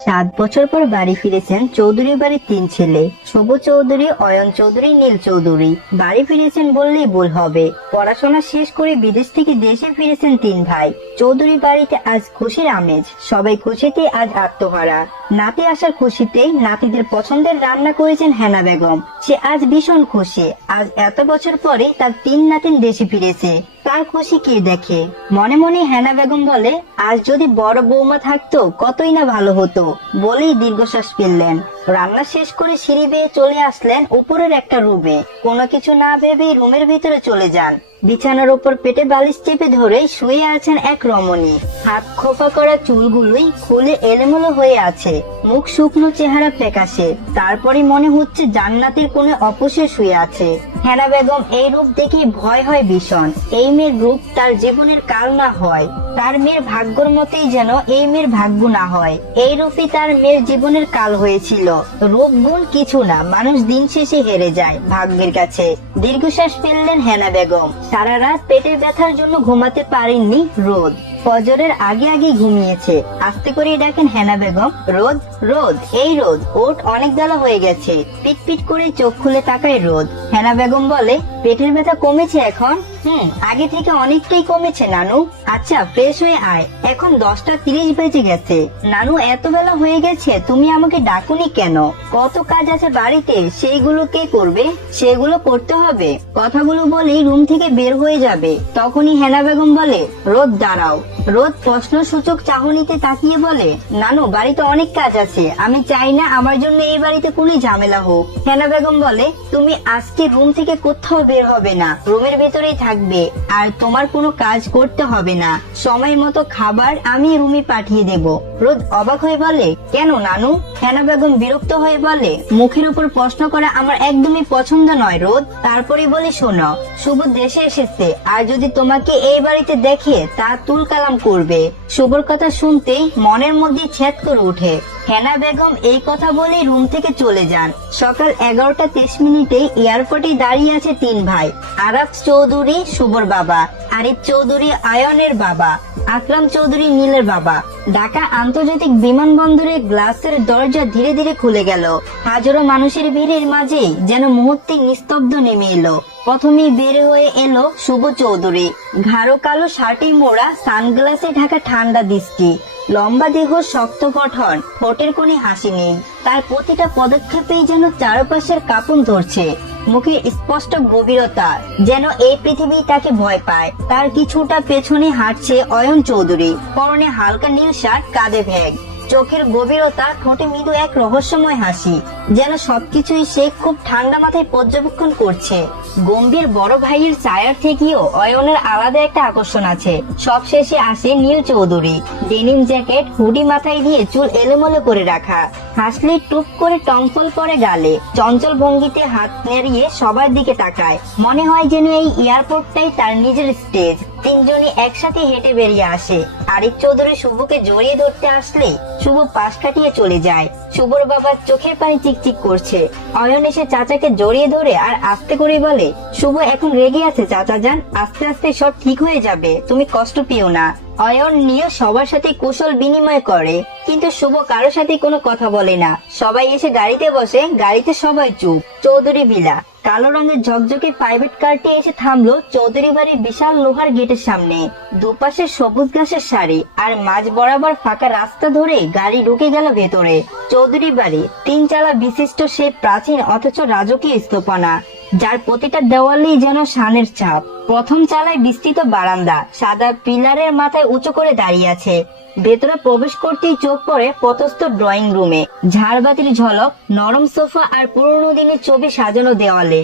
সাত বছর পর বাড়ি ফিরেছেন চৌধুরী বাড়ির তিন ছেলে। শুভ চৌধুরী, অয়ন চৌধুরী, নীল চৌধুরী। বাড়ি ফিরেছেন বললেই ভুল হবে। পড়াশোনা শেষ করে বিদেশ থেকে দেশে ফিরেছেন তিন ভাই। চৌধুরী বাড়িতে আজ খুশির আমেজ। সবাই খুশিতে আজ আত্মহারা। নাতি আসার খুশিতেই নাতিদের পছন্দের রান্না করেছেন হেনা বেগম। সে আজ ভীষণ খুশি। আজ এত বছর পরে তার তিন নাতিন দেশে ফিরেছে। তার খুশি কে দেখে? মনে মনে হেনা বেগম বলে, আজ যদি বড় বৌমা থাকতো, কতই না ভালো হতো। বলেই দীর্ঘশ্বাস ফেললেন। রান্না শেষ করে সিঁড়ি বেয়ে চলে আসলেন উপরের একটা রুমে। কোনো কিছু না ভেবেই রুমের ভিতরে চলে যান। বিছানার উপর পেটে বালিশ চেপে ধরে শুয়ে আছেন এক রমণী। হাত খোপা করা চুলগুলোই খুলে এলোমেলো হয়ে আছে। মুখ শুকনো চেহারা ফ্যাকাশে। তারপরে মনে হচ্ছে জান্নাতের কোণে অপসে শুয়ে আছে। হেনা বেগম এই রূপ দেখে ভয় হয় ভীষণ। এই মেয়ের রূপ তার জীবনের কাল না হয়। তার মেয়ের ভাগ্যর মতেই যেন এই মেয়ের ভাগ্য না হয়। এই রূপই তার মেয়ের জীবনের কাল হয়েছিল। রূপ গুণ কিছু না, মানুষ দিন শেষে হেরে যায় ভাগ্যের কাছে। দীর্ঘশ্বাস ফেললেন হেনা বেগম। সারা রাত পেটের ব্যথার জন্য ঘুমাতে পারেননি রোদ। ফজরের আগে আগে ঘুমিয়েছে। আস্তে করে ডাকেন, হেনা বেগম, রোদ রোদ, এই রোদ, ওট অনেক বেলা হয়ে গেছে। পিট পিট করে চোখ খুলে তাকায় রোদ। হেনা বেগম বলে, পেটের ব্যথা কমেছে এখন? হুম, আগে থেকে অনেকটাই কমেছে, নানু। আচ্ছা ফ্রেশ হয়ে আয়। এখন দশটা তিরিশ বেজে গেছে। নানু, এত বেলা হয়ে গেছে, তুমি আমাকে ডাকুনি কেন? কত কাজ আছে বাড়িতে, সেইগুলো কে করবে? সেগুলো করতে হবে। কথাগুলো বলেই রুম থেকে বের হয়ে যাবে। তখনই হেনা বেগম বলে, রোদ, দাঁড়াও। রোদ প্রশ্ন সূচক চাহনিতে তাকিয়ে বলে, নানু, বাড়িতে অনেক কাজ আছে। আমি চাই না আমার জন্য এই বাড়িতে কোনো ঝামেলা হোক। হেনা বেগম বলে, তুমি আজকে রুম থেকে কোথাও বের হবে না। রুমের ভেতরেই থাকবে। আর তোমার কোনো কাজ করতে হবে না। সময় মতো খাবার আমি রুমে পাঠিয়ে দেব। রোদ অবাক হয়ে বলে, কেন নানু? হেনা বেগম বিরক্ত হয়ে বলে, মুখের উপর প্রশ্ন করা আমার একদমই পছন্দ নয় রোদ তারপরে বলে, শোনো শুভ দেশে এসেছে। আর যদি তোমাকে এই বাড়িতে দেখে তা তুল কালাম করবে। শুভর কথা শুনতেই মনের মধ্যে ছেদ করে ওঠে। হেনা বেগম এই কথা বলে রুম থেকে চলে যান। সকাল এগারোটা তেইশ মিনিটে এয়ারপোর্টে দাঁড়িয়ে আছে তিন ভাই, আরাফ চৌধুরী শুভর বাবা, আরিফ চৌধুরী, আয়নের বাবা, আকরাম চৌধুরী, নীলের বাবা। ঢাকা আন্তর্জাতিক বিমানবন্দরে গ্লাসের দরজা ধীরে ধীরে খুলে গেল। হাজারো মানুষের ভিড়ের মাঝে যেন মুহূর্তে নিস্তব্ধ নেমে এলো। প্রথমেই বের হয়ে এলো শুভ চৌধুরী। ঘাড়ো কালো শার্টে মোড়া, সানগ্লাসে ঢাকা ঠান্ডা দৃষ্টি লম্বা দেহ শক্ত গঠন, ঠোঁটের কোণে হাসি নেই। তার প্রতিটা পদক্ষেপেই যেন চারপাশের কাপন ধরছে। মুখে স্পষ্ট গভীরতা, যেন এই পৃথিবী তাকে ভয় পায়। তার কিছুটা পেছনে হাঁটছে অয়ন চৌধুরী। পরনে হালকা নীল শার্ট, কাঁধে ভ্যাগ চোখের গভীরতা, ঠোঁটে মৃদু এক রহস্যময় হাসি, যেন সবকিছুই সে খুব ঠান্ডা মাথায় পর্যবেক্ষণ করছে। গম্ভীর বড় ভাইয়ের ছায়ার থেকেও অয়নের আলাদা একটা আকর্ষণ আছে। সবশেষে আসে Neel Chowdhury. Denim jacket, hoodie মাথায় দিয়ে চুল এলোমেলো করে রাখা। হাসলে টুপ করে টম্পল করে গালে। চঞ্চল ভঙ্গিতে হাত নেড়িয়ে সবার দিকে তাকায়। মনে হয় যেন এই এয়ারপোর্টটাই তার নিজের স্টেজ তিনজনই একসাথে হেঁটে বেরিয়ে আসে। আরিফ চৌধুরী শুভকে জড়িয়ে ধরতে আসলে শুভ পাশ কাটিয়ে চলে যায়। শুভর বাবার চোখের পানি চিকচিক করছে। অয়ন এসে চাচাকে জড়িয়ে ধরে আর আস্তে করে বলে, শুভ, এখন রেগে আছে, চাচা যান। আস্তে আস্তে সব ঠিক হয়ে যাবে। তুমি কষ্ট পেও না। অয়ন নিয়ে সবার সাথে কুশল বিনিময় করে। কিন্তু শুভ কারোর সাথে কোনো কথা বলে না। সবাই এসে গাড়িতে বসে, গাড়িতে সবাই চুপ। চৌধুরী ভিলা কালো রঙের ঝকঝকে প্রাইভেট কারটি এসে থামলো চৌধুরী বাড়ির বিশাল লোহার গেটের সামনে। দুপাশে সবুজ ঘাসের সারি আর মাঝ বরাবর ফাঁকা রাস্তা ধরে গাড়ি ঢুকে গেল ভেতরে। চৌধুরী বাড়ি তিন চালা বিশিষ্ট সে প্রাচীন অথচ রাজকীয় স্থাপনা। যার প্রতিটা দেওয়ালেই যেন শানের ছাপ। প্রথম চালায় বিস্তৃত বারান্দা, সাদা পিলারের মাথায় উঁচু করে দাঁড়িয়ে আছে। ভেতরে প্রবেশ করতেই চোখ পড়ে পতস্থ ড্রয়িং রুমে। ঝাড়বাতির ঝলক, নরম সোফা আর পুরনো দিনের ছবি সাজানো দেওয়ালে।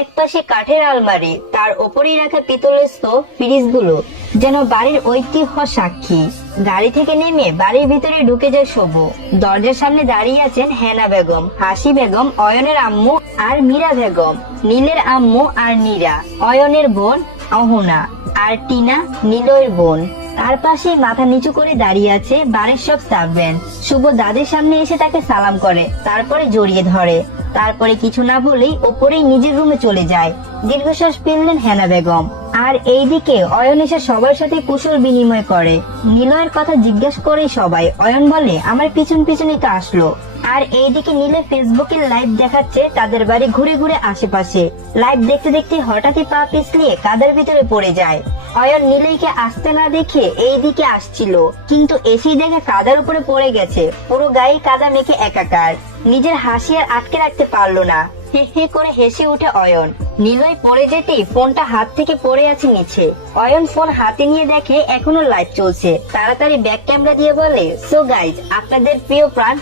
এক পাশে কাঠের আলমারি, তার ওপরেই রাখা পিতলের স্তূপ, ফ্রিজগুলো। যেন বাড়ির ঐতিহ্য সাক্ষী। গাড়ি থেকে নেমে বাড়ির ভিতরে ঢুকে যায় শোভ দরজার সামনে দাঁড়িয়ে আছেন হেনা বেগম, হাসি বেগম, অয়নের আম্মু আর মীরা বেগম, নীলের আম্মু আর নীরা, অয়নের বোন অহনা আর টিনা, নীলয়ের বোন। তার পাশে মাথা নিচু করে দাঁড়িয়ে আছে বাড়ির সব সার্ভেন্ট শুভ দাদের সামনে এসে তাকে সালাম করে, তারপরে জড়িয়ে ধরে। তারপরে কিছু না বলেই ওপরেই নিজের রুমে চলে যায়। দীর্ঘশ্বাস ফেললেন হেনা বেগম। আর এইদিকে অয়ন এসে সবার সাথে কুশল বিনিময় করে। নিলয়ের কথা জিজ্ঞেস করেই সবাই, অয়ন বলে, আমার পিছন পিছনই তো আসলো। আর এইদিকে নীলে ফেসবুকে লাইভ দেখাচ্ছে তাদের বাড়ি ঘুরে ঘুরে আশেপাশে। লাইভ দেখতে দেখতে হঠাৎই পা পিছলিয়ে কাদের ভিতরে পড়ে যায়। অয়ন নীলইকে আসতে না দেখে এই দিকে আসছিল, কিন্তু এসেই দেখে কাদার উপরে পড়ে গেছে। পুরো গায়ে কাদা মেখে একাকার। নিজের হাসি আর আটকে রাখতে পারল না। হে করে হেসে উঠে অয়ন। নীলয় পড়ে যেতেই ফোনটা হাত থেকে পড়ে আছে নিচে। অয়ন ফোন হাতে নিয়ে দেখে এখনও লাইভ চলছে। তাড়াতাড়ি ব্যাক ক্যামেরা দিয়ে বলে সো গাইজ আপনাদের প্রিয় প্রাণ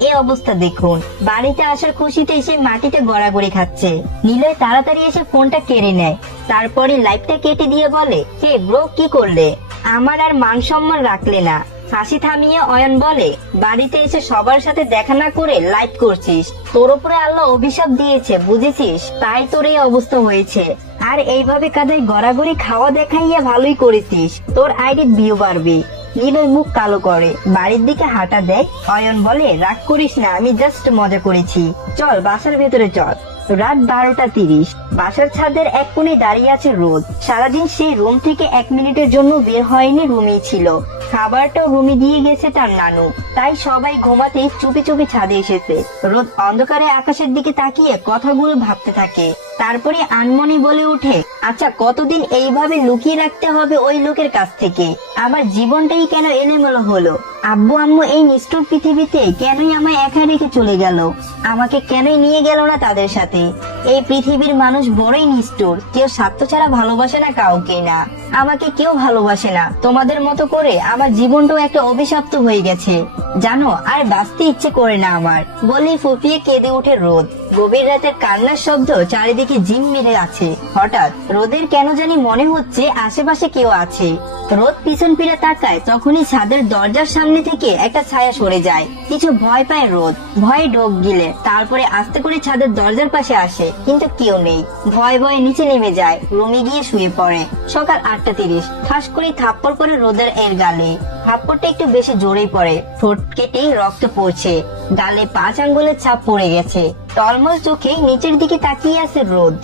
এই অবস্থা দেখুন। বাড়িতে আসার খুশিতে এসে মাটিতে গড়াগড়ি খাচ্ছে। নীলয় তাড়াতাড়ি এসে ফোনটা কেড়ে নেয়। তারপরে লাইভটা কেটে দিয়ে বলে, হে ব্রো কি করলে? আমার আর মান সম্মান রাখলে না। হাসি থামিয়ে অয়ন বলে, বাড়িতে এসে সবার সাথে দেখা না করে লাইভ করছিস। তোর উপরে আল্লাহ অভিশাপ দিয়েছে, বুঝেছিস? তাই তোর এই অবস্থা হয়েছে। আর এইভাবে কাদের গড়াগড়ি খাওয়া দেখাইয়া ভালোই করেছিস। তোর আইডি ভিউ বাড়বে। নীলয় মুখ কালো করে। বাড়ির দিকে হাঁটা দেয় অয়ন বলে, রাগ করিস না, আমি জাস্ট মজা করেছি। চল, বাসার ভেতরে চল। রাত বারোটা তিরিশ। বাসার ছাদের এক কোণে দাঁড়িয়ে আছে রোদ। সারাদিন সেই রুম থেকে এক মিনিটের জন্য বের হয়নি রুমেই ছিল। খাবারটাও রুমে দিয়ে গেছে তার নানু। তাই সবাই ঘুমাতেই চুপি চুপি ছাদে এসেছে। রোদ অন্ধকারে আকাশের দিকে তাকিয়ে কথাগুলো ভাবতে থাকে। তারপরে আনমনি বলে উঠে আচ্ছা কতদিন এইভাবে লুকিয়ে রাখতে হবে ওই লোকের কাছ থেকে? আমার জীবনটাই কেন এলেমেলো হলো? আব্বু, আম্মু এই নিষ্ঠুর পৃথিবীতে কেনই আমায় একা রেখে চলে গেল? আমাকে কেনই নিয়ে গেল না তাদের সাথে? এই পৃথিবীর মানুষ বড়ই নিষ্ঠুর। কেউ স্বার্থ ছাড়া ভালোবাসে না কাউকে না। আমাকে কেউ ভালোবাসে না। তোমাদের মতো করে আমার জীবনটাও একটা অভিশপ্ত হয়ে গেছে। জানো, আর বাঁচতে ইচ্ছে করে না আমার। বলে, ফুপিয়ে কেঁদে ওঠে রোদ। গভীর রাতের কান্নার শব্দ চারিদিকে জিম মেরে আছে। হঠাৎ, রোদের কেন জানি মনে হচ্ছে আশেপাশে কেউ আছে। রোদ পিছন ফিরে তাকায়, তখনই ছাদের দরজার সামনে থেকে একটা ছায়া সরে যায়। কিছু ভয় পায় রোদ। ভয়ে ঢোক গিলে, তারপরে আস্তে করে ছাদের দরজার পাশে আসে। কিন্তু কেউ নেই। ভয় ভয়ে নিচে নেমে যায়। রুমে গিয়ে শুয়ে পড়ে। সকাল আটটা তিরিশ। ঠাস করে থাপ্পড় করে রোদের এর গালে। থাপ্পড়টা একটু বেশি জোরেই পড়ে। ঠোঁট কেটে রক্ত পড়ছে। গালে পাঁচ আঙ্গুলের ছাপ পড়ে গেছে। টলমল চোখে নিচের দিকে তাকিয়ে আছে রোদ।